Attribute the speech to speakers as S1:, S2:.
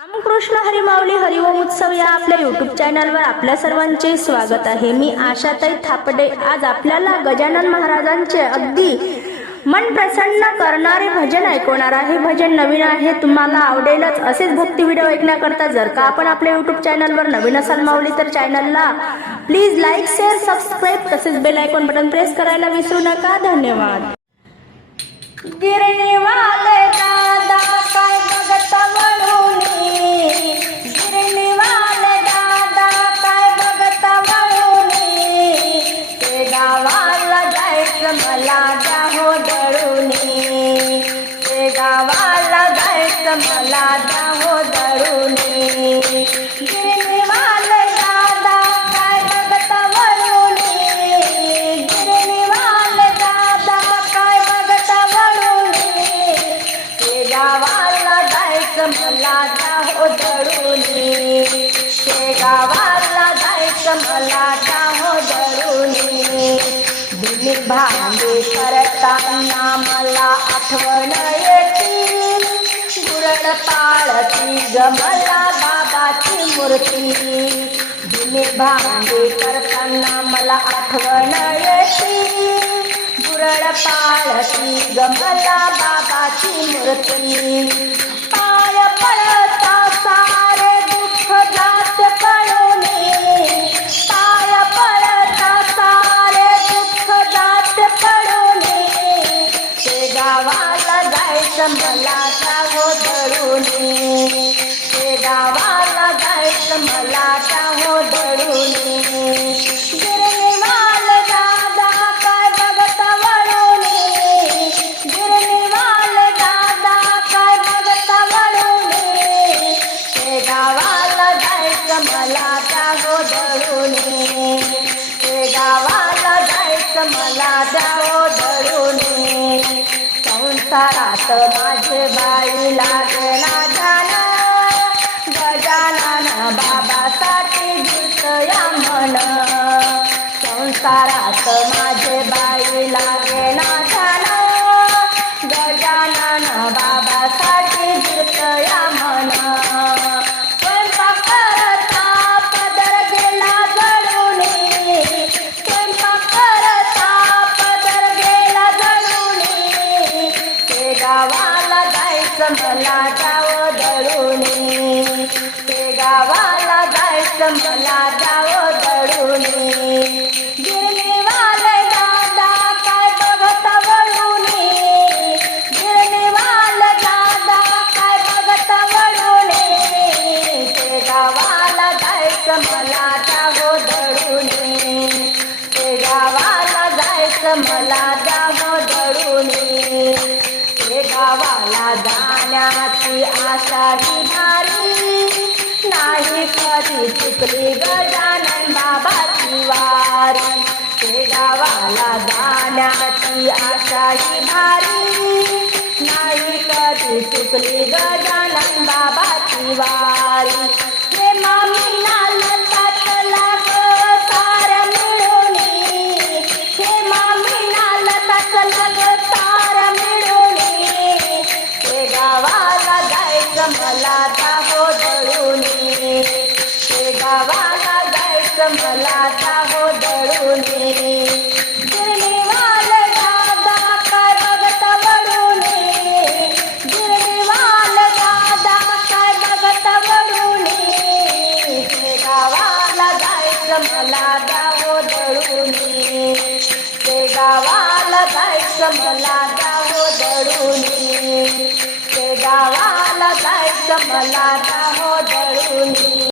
S1: रामकृष्ण हरिमाऊली हरिओम उत्सव या आपल्या युट्यूब चॅनलवर आपल्या सर्वांचे स्वागत आहे. मी आशाताई थापडे. आज आपल्याला गजानन महाराजांचे अगदी मन प्रसन्न करणारे भजन ऐकवणार आहे. भजन नवीन आहे. तुम्हाला आवडेलच. असेच भक्ती व्हिडिओ ऐकण्याकरता जर का आपण आपल्या युट्यूब चॅनलवर नवीन असाल मावली तर चॅनलला प्लीज लाईक शेअर सबस्क्राईब तसेच बेल आयकॉन बटन प्रेस करायला विसरू नका. धन्यवाद. गिरणीवाले मला जाहो दळूनी दादा काय बघत वळूनी गिरणीवाले दादा काय बघत वळूनी ते जायचं मला जाहो दळूनी ते जायचं मला जाहो दळूनी दिली भांडी करताना मला आठवण येते. पाळती ग मला बाबाची मूर्ती. जुने भांडी करताना मला आठवण येते. गुरड पाळती ग मला बाबाची मूर्ती. गावाला जायचं मला जागो दळूनी गिरणीवाल दादा काय बघत वळूनी. गिरणीवाल दादा काय बघत वळूनी. ते गावाला जायचं मला जागो दळूनी ते गावाला जायचं मला जागो दळूनी संसारात माझे बाई लागना जाना संसारात माझे बाई लागेना जाना गजानन बाबासाठी गीत या म्हण पदर गेला ते गावाला जायचं मला जावं दळून ते गावाला जायचं मला जावं मला जावं ते गावाला जाण्याची आशा ही नाही कधी चुकली गजानन बाबाची वारी. ते गावाला जाण्याची आशा ही भारी नाही कधी चुकली गजानन जायचं मला जागो गिरणीवाल दादा काय बघत वळूनी. गिरणीवाल दादा काय बघत वळूनी. ते गावाला जायचं मला जागो दळूनी. ते गावाला जायचं मला जागो दळूनी. ते गावाला जायचं मला जागो